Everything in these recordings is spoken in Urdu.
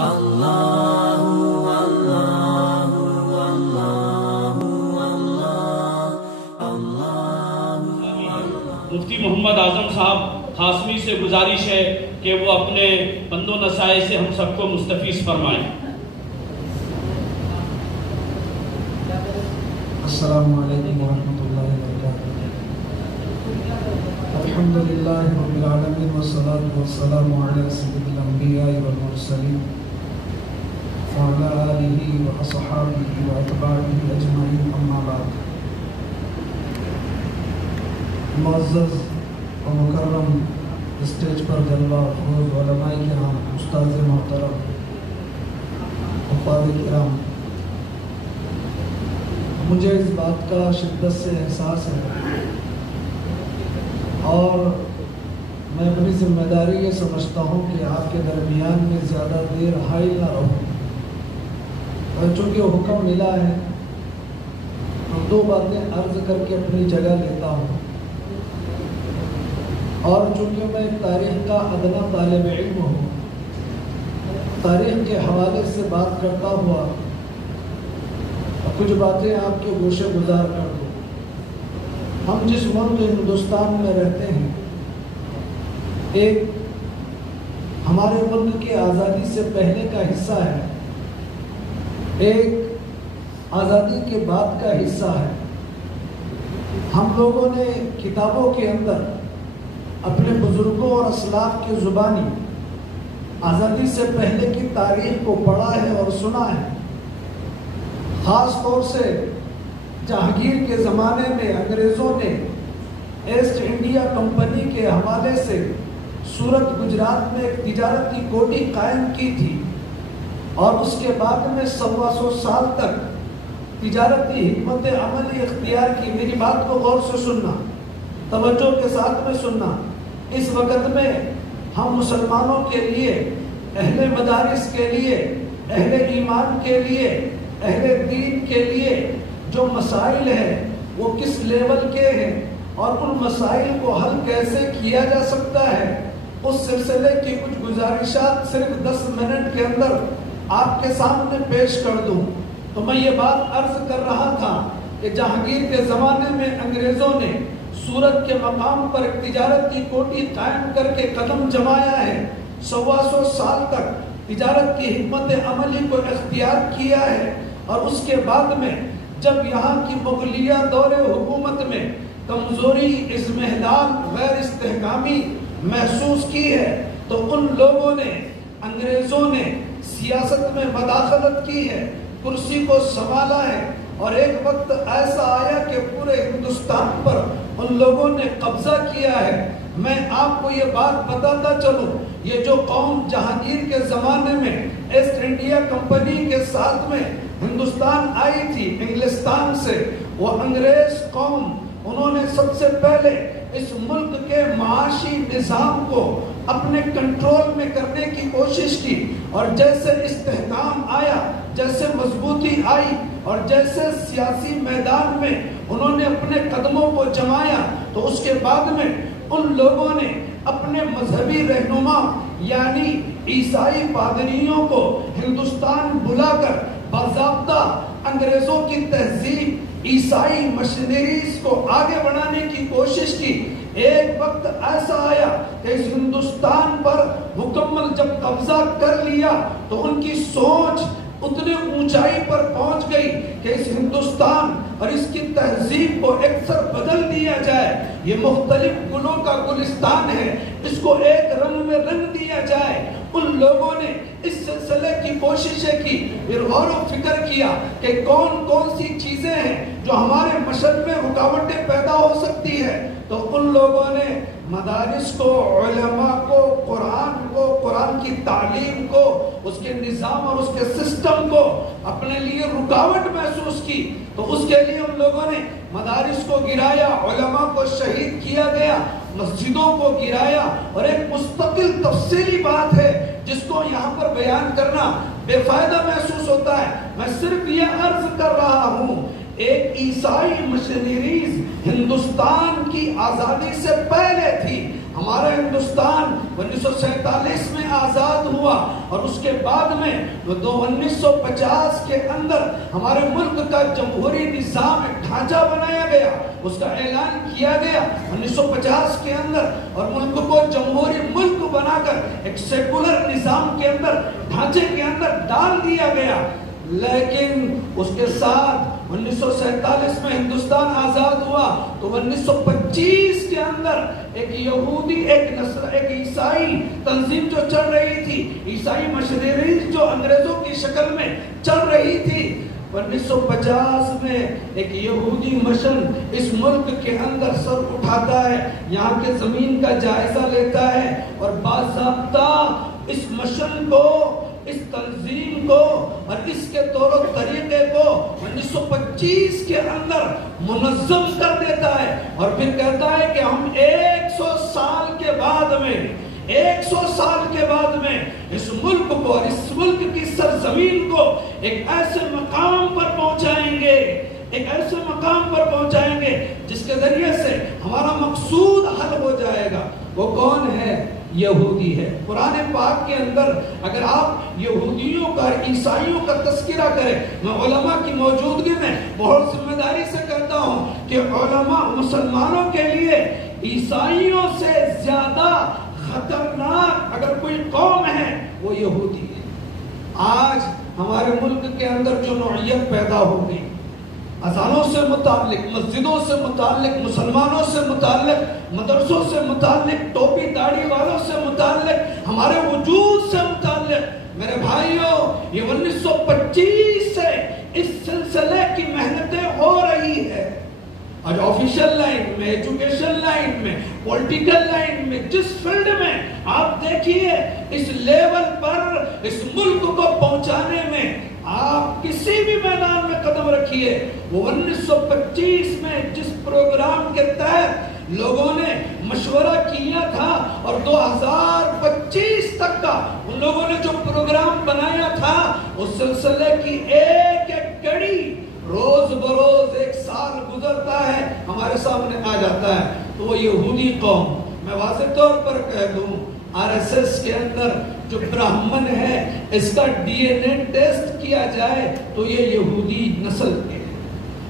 مفتی محمد اعظم صاحب قاسمی سے گزارش ہے کہ وہ اپنے بند و نصائح سے ہم سب کو مستفیض فرمائیں۔ السلام علیکم ورحمۃ اللہ وبرکاتہ۔ الحمدللہ رب العالمین والصلاة والسلام علی سید الانبیاء والمرسلین وعلی آلہ واصحابہ واتباعہ اجمعین، اما بعد۔ معزز و مکرم اسٹیج پر جلوہ افروز علماء کرام، استاذ محترم، حفاظ کرام، مجھے اس بات کا شدت سے احساس ہے اور میں اپنی ذمہ داری یہ سمجھتا ہوں کہ آپ کے درمیان میں زیادہ دیر حائل نہ رہوں، اور چونکہ حکم ملا ہے تو دو باتیں عرض کر کے اپنی جگہ لیتا ہوں۔ اور چونکہ میں ایک تاریخ کا ادنا طالب علم ہوں، تاریخ کے حوالے سے بات کرتا ہوا کچھ باتیں آپ کے گوشے گزار کر دوں۔ ہم جس ملک ہندوستان میں رہتے ہیں، ایک ہمارے ملک کی آزادی سے پہلے کا حصہ ہے، ایک آزادی کے بعد کا حصہ ہے۔ ہم لوگوں نے کتابوں کے اندر اپنے بزرگوں اور اسلاف کی زبانی آزادی سے پہلے کی تاریخ کو پڑھا ہے اور سنا ہے۔ خاص طور سے جہانگیر کے زمانے میں انگریزوں نے ایسٹ انڈیا کمپنی کے حوالے سے سورت گجرات میں ایک تجارتی کوٹی قائم کی تھی، اور اس کے بعد میں 125 سال تک تجارتی حکمت عملی اختیار کی۔ میری بات کو غور سے سننا، توجہ کے ساتھ میں سننا۔ اس وقت میں ہم مسلمانوں کے لیے، اہل مدارس کے لیے، اہل ایمان کے لیے، اہل دین کے لیے جو مسائل ہیں وہ کس لیول کے ہیں اور ان مسائل کو حل کیسے کیا جا سکتا ہے، اس سلسلے کی کچھ گزارشات صرف 10 منٹ کے اندر آپ کے سامنے پیش کر دوں۔ تو میں یہ بات عرض کر رہا تھا کہ جہانگیر کے زمانے میں انگریزوں نے سورت کے مقام پر ایک تجارتی کوٹی قائم کر کے قدم جمایا ہے، 125 سال تک تجارت کی حکمت عملی کو اختیار کیا ہے، اور اس کے بعد میں جب یہاں کی مغلیہ دور حکومت میں کمزوری، اضمحلال، غیر استحکامی محسوس کی ہے، تو ان لوگوں نے، انگریزوں نے سیاست میں مداخلت کی ہے، کرسی کو سنبھالا ہے، اور ایک وقت ایسا آیا کہ پورے ہندوستان پر ان لوگوں نے قبضہ کیا ہے۔ میں آپ کو یہ بات بتاتا چلوں، یہ جو قوم جہانگیر کے زمانے میں ایسٹ انڈیا کمپنی کے ساتھ میں ہندوستان آئی تھی انگلستان سے، وہ انگریز قوم، انہوں نے سب سے پہلے اس ملک کے معاشی نظام کو اپنے کنٹرول میں کرنے کی کوشش کی، اور جیسے استحکام آیا، جیسے مضبوطی آئی، اور جیسے سیاسی میدان میں انہوں نے اپنے قدموں کو جمایا، تو اس کے بعد میں ان لوگوں نے اپنے مذہبی رہنما یعنی عیسائی پادریوں کو ہندوستان بلا کر باضابطہ انگریزوں کی تہذیب، عیسائی مشنریز کو آگے بڑھانے کی کوشش کی۔ ایک وقت ایسا آیا کہ اس ہندوستان پر مکمل جب قبضہ کر لیا تو ان کی سوچ اتنے اونچائی پر پہنچ گئی کہ اس ہندوستان اور اس کی تہذیب کو اکثر بدل دیا جائے، یہ مختلف گلوں کا گلستان ہے، اس کو ایک رنگ میں رنگ دیا جائے۔ ان لوگوں نے اس سلسلے کی کوششیں کی، پھر غور و فکر کیا کہ کون کون سی چیزیں ہیں جو ہمارے مشن میں رکاوٹیں پیدا ہو سکتی ہے، تو ان لوگوں نے مدارس کو، علماء کو، قرآن کی تعلیم کو، اس کے نظام اور اس کے سسٹم کو اپنے لیے رکاوٹ محسوس کی، تو اس کے لیے ان لوگوں نے مدارس کو گرایا، علماء کو شہید کیا گیا، مسجدوں کو گرایا، اور ایک مستقل تفصیلی بات ہے جس کو یہاں پر بیان کرنا بے فائدہ محسوس ہوتا ہے۔ میں صرف یہ عرض کر رہا ہوں، ایک عیسائی مشنریز ہندوستان کی آزادی سے پہلے تھی، ہمارا ہندوستان 1947 میں آزاد ہوا اور اس کے بعد میں 1950 کے اندر ہمارے ملک کا جمہوری نظام ایک ڈھانچہ بنایا گیا، اس کا اعلان کیا گیا 1950 کے اندر، اور ملک کو جمہوری ملک بنا کر ایک سیکولر نظام کے اندر ڈھانچے کے اندر ڈال دیا گیا۔ لیکن اس کے ساتھ 1947 میں ہندوستان آزاد ہوا تو 1925 کے اندر ایک یہودی، ایک عیسائی تنظیم جو چل رہی تھی، عیسائی مشنری جو انگریزوں کی شکل میں چل رہی تھی، 1950 میں ایک یہودی مشن اس ملک کے اندر سر اٹھاتا ہے، یہاں کے زمین کا جائزہ لیتا ہے اور باضابطہ اس مشن کو، اس تنظیم کو اور اس کے طور و طریقے کو 1925 کے اندر منظم کر دیتا ہے، اور پھر کہتا ہے کہ ہم 100 سال کے بعد میں 100 سال کے بعد میں اس ملک کو اور اس ملک کی سرزمین کو ایک ایسے مقام پر پہنچائیں گے، ایک ایسے مقام پر پہنچائیں گے جس کے ذریعے سے ہمارا مقصود حل ہو جائے گا۔ وہ کون ہے؟ یہودی ہے۔ قرآن پاک کے اندر اگر آپ یہودیوں کا، عیسائیوں کا تذکرہ کریں، میں علماء کی موجودگی میں بہت ذمہ داری سے کہتا ہوں کہ علماء مسلمانوں کے لیے عیسائیوں سے زیادہ خطرناک اگر کوئی قوم ہے وہ یہودی ہے۔ آج ہمارے ملک کے اندر جو نوعیت پیدا ہو گئی، اذانوں سے متعلق، مسجدوں سے متعلق، مسلمانوں سے متعلق، مدرسوں سے متعلق، ٹوپی داڑھی والوں سے متعلق، ہمارے وجود سے متعلق، میرے بھائیوں یہ 1925 سے اس سلسلے کی محنتیں ہو رہی ہے۔ آج آفیشل لائن میں، ایجوکیشن لائن میں، پولیٹیکل لائن میں، جس فیلڈ میں آپ دیکھیے اس لیول پر اس ملک کو پہنچانے میں آپ کسی بھی میدان میں قدم رکھیے، وہ 1925 میں جس پروگرام کے تحت لوگوں نے مشورہ کیا تھا اور 2025 تک کا ان لوگوں نے جو پروگرام بنایا تھا، اس سلسلے کی ایک ایک کڑی روز بروز ایک سال گزرتا ہے ہمارے سامنے آ جاتا ہے۔ تو وہ یہودی قوم، میں واضح طور پر کہہ دوں، آر ایس ایس کے اندر جو برہمن ہے اس کا ڈی این اے ٹیسٹ کیا جائے تو یہ یہودی نسل کے،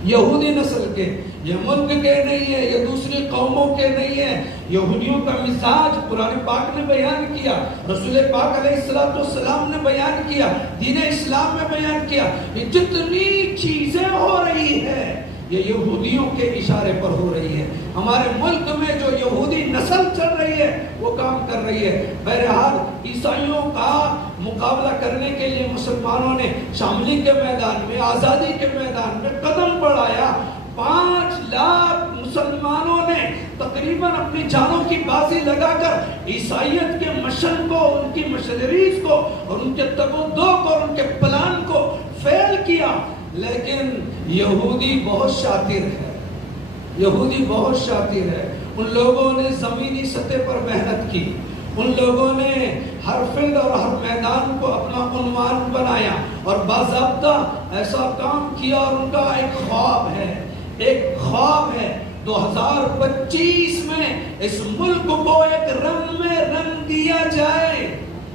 یہودی نسل کے، یہ ملک کے نہیں ہے، یہ دوسری قوموں کے نہیں ہے۔ یہودیوں کا مزاج قرآن پاک نے بیان کیا، رسول پاک علیہ السلام نے بیان کیا، دین اسلام میں بیان کیا۔ یہ جتنی چیزیں ہو رہی ہے یہ یہودیوں کے اشارے پر ہو رہی ہے۔ ہمارے ملک میں جو یہودی نسل چل رہی ہے وہ کام کر رہی ہے۔ بہرحال عیسائیوں کا مقابلہ کرنے کے لیے مسلمانوں نے شاملی کے میدان میں، آزادی کے میدان میں قدم بڑھایا۔ 5 لاکھ مسلمانوں نے تقریباً اپنی جانوں کی بازی لگا کر عیسائیت کے مشن کو، ان کی مشنریز کو اور ان کے تبدو کو اور ان کے پلان کو فیل کیا۔ لیکن یہودی بہت شاطر ہے، یہودی بہت شاطر ہے۔ ان لوگوں نے زمینی سطح پر محنت کی، ان لوگوں نے ہر فیلڈ اور ہر میدان کو اپنا عنوان بنایا اور باضابطہ ایسا کام کیا، اور ان کا ایک خواب ہے، ایک خواب ہے 2025 میں اس ملک کو ایک رنگ میں رنگ دیا جائے،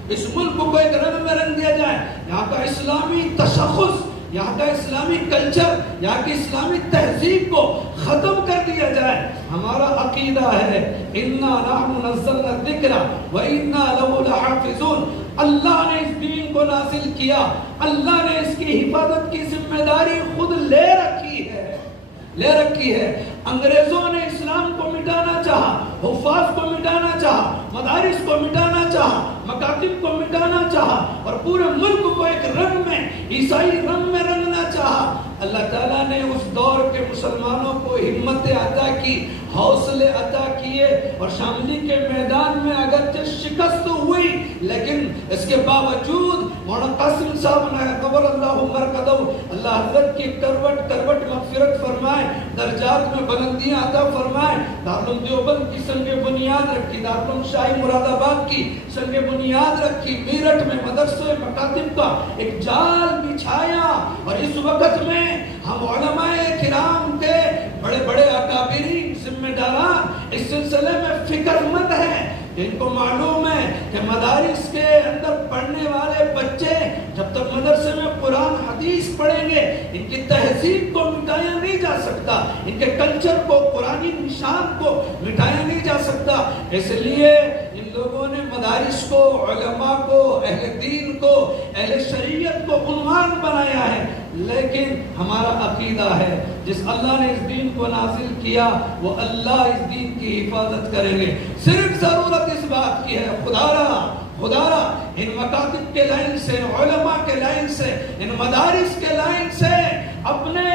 اس ملک کو ایک رنگ میں رنگ دیا جائے۔ یہاں کا اسلامی تشخص، یہاں کا اسلامی کلچر، یہاں کی اسلامی تہذیب کو ختم کر دیا جائے۔ ہمارا عقیدہ ہے اِنَّا نَحْنُ نَزَّلْنَا الذِّكْرَ وَإِنَّا لَهُ لَحَافِظُونَ۔ اللہ نے اس دین کو نازل کیا، اللہ نے اس کی حفاظت کی ذمہ داری خود لے رکھی ہے، لے رکھی ہے۔ انگریزوں نے اسلام کو مٹانا چاہا، حفاظ کو مٹانا چاہا، مدارس کو مٹانا چاہا، مکاتب کو مٹانا چاہا اور پورے ملک کو ایک رنگ میں، عیسائی رنگ میں رنگنا چاہا۔ اللہ تعالیٰ نے اس دور کے مسلمانوں کو ہمت عطا کی، حوصلے عطا کیے، اور شاملی کے میدان میں اگرچہ شکست ہوئی لیکن اس کے باوجود مولانا قاسم صاحب نے قبر اللہ مرکزہ، اللہ حضرت کی کروٹ کروٹ مغفرت فرمائے، درجات میں بلندیاں عطا فرمائے، دارالعلوم دیوبند کی سنگ بنیاد رکھی، دارالعلوم شاہی مراد آباد کی سنگ بنیاد رکھی، میرٹھ میں مدرسے مکاتب کا ایک جال بچھایا، اور اس وقت میں ہم علماء کرام کے بڑے بڑے اکابرین ذمہ داران اس سلسلے میں فکر مند ہیں، ان کو معلوم ہے کہ مدارس کے اندر پڑھنے والے بچے جب تک مدرسے میں قرآن حدیث پڑھیں گے ان کی تہذیب کو مٹایا نہیں جا سکتا، ان کے کلچر کو، قرآنی نشان کو مٹایا نہیں جا سکتا۔ اس لیے ان لوگوں نے مدارس کو، علماء کو، اہل دین کو، اہل شریعت کو عنوان بنایا ہے، لیکن ہمارا عقیدہ ہے جس اللہ نے اس دین کو نازل کیا وہ اللہ اس دین کی حفاظت کریں گے۔ صرف ضرورت اس بات کی ہے، خدا را ان مکاتب کے لائن سے، ان علماء کے لائن سے، ان مدارس کے لائن سے اپنے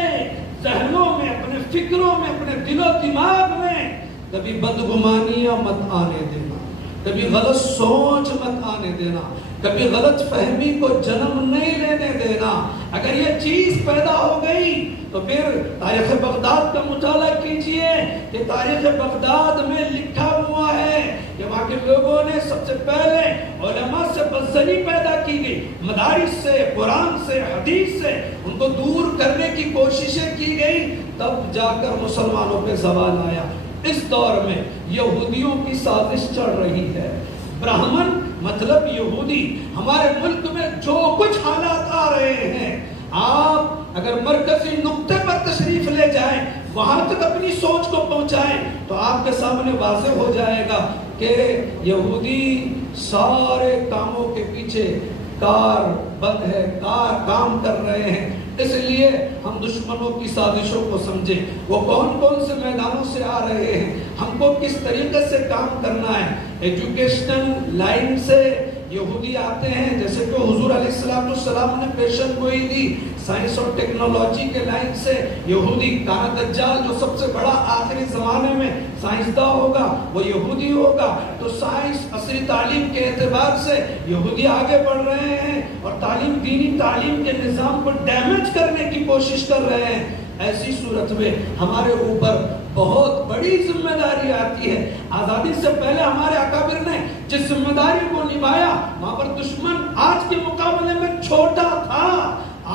ذہنوں میں، اپنے فکروں میں، اپنے دل و دماغ میں کبھی بدگمانیاں مت آنے دینا، کبھی غلط سوچ مت آنے دینا، کبھی غلط فہمی کو جنم نہیں لینے دینا۔ اگر یہ چیز پیدا ہو گئی تو پھر تاریخ بغداد کا مطالعہ کیجئے کہ تاریخ بغداد میں لکھا ہوا ہے کہ وہاں کے لوگوں نے سب سے پہلے علماء سے بدزنی پیدا کی گئی، مدارس سے، قرآن سے، حدیث سے ان کو دور کرنے کی کوششیں کی گئی، تب جا کر مسلمانوں پہ زوال آیا۔ اس دور میں یہودیوں کی سازش چل رہی ہے۔ برہمن مطلب یہودی، ہمارے ملک میں جو کچھ حالات آ رہے ہیں، آپ اگر مرکزی نقطے پر تشریف لے جائیں، وہاں تک اپنی سوچ کو پہنچائیں تو آپ کے سامنے واضح ہو جائے گا کہ یہودی سارے کاموں کے پیچھے کار بند ہے، کام کر رہے ہیں۔ اس لیے ہم دشمنوں کی سازشوں کو سمجھیں، وہ کون کون سے میدانوں سے آ رہے ہیں، ہم کو کس طریقے سے کام کرنا ہے۔ ایجوکیشنل لائن سے یہودی آتے ہیں، جیسے کہ حضور علیہ السلام نے پیشن گوئی دی۔ سائنس اور ٹیکنالوجی کے لائن سے یہودی، کانا دجال جو سب سے بڑا آخری زمانے میں سائنسداں ہوگا وہ یہودی ہوگا۔ تو سائنس، عصری تعلیم کے اعتبار سے یہودی آگے بڑھ رہے ہیں اور تعلیم، دینی تعلیم کے نظام کو ڈیمیج کرنے کی کوشش کر رہے ہیں۔ ایسی صورت میں ہمارے اوپر بہت بڑی ذمہ داری آتی ہے۔ آزادی سے پہلے ہمارے اکابر نے جس ذمہ داری کو نبھایا، وہاں پر دشمن آج کے مقابلے میں چھوٹا تھا،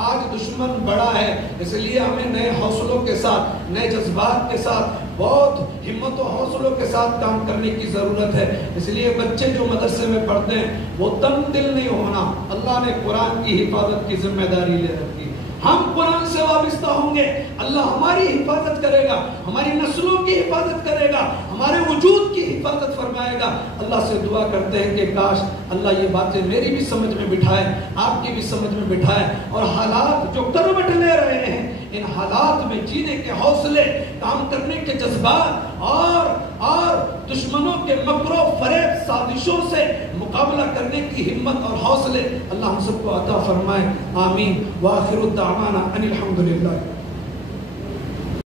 آج دشمن بڑا ہے۔ اس لیے ہمیں نئے حوصلوں کے ساتھ، نئے جذبات کے ساتھ، بہت ہمت و حوصلوں کے ساتھ کام کرنے کی ضرورت ہے۔ اس لیے بچے جو مدرسے میں پڑھتے ہیں وہ تنگ دل نہیں ہونا، اللہ نے قرآن کی حفاظت کی ذمہ داری لے رکھی۔ ہم قرآن سے وابستہ ہوں گے، اللہ ہماری حفاظت کرے گا، ہماری نسلوں کی حفاظت کرے گا، ہمارے وجود کی حفاظت فرمائے گا۔ اللہ سے دعا کرتے ہیں کہ کاش اللہ یہ باتیں میری بھی سمجھ میں بٹھائے، آپ کی بھی سمجھ میں بٹھائے، اور حالات جو کروٹ لے رہے ہیں ان حالات میں جینے کے حوصلے، کام کرنے کے جذبات اور دشمنوں کے مکر و فریب، سازشوں سے مقابلہ کرنے کی ہمت اور حوصلے اللہ ہم سب کو عطا فرمائے، آمین۔ وآخر الدعوانا ان الحمدللہ۔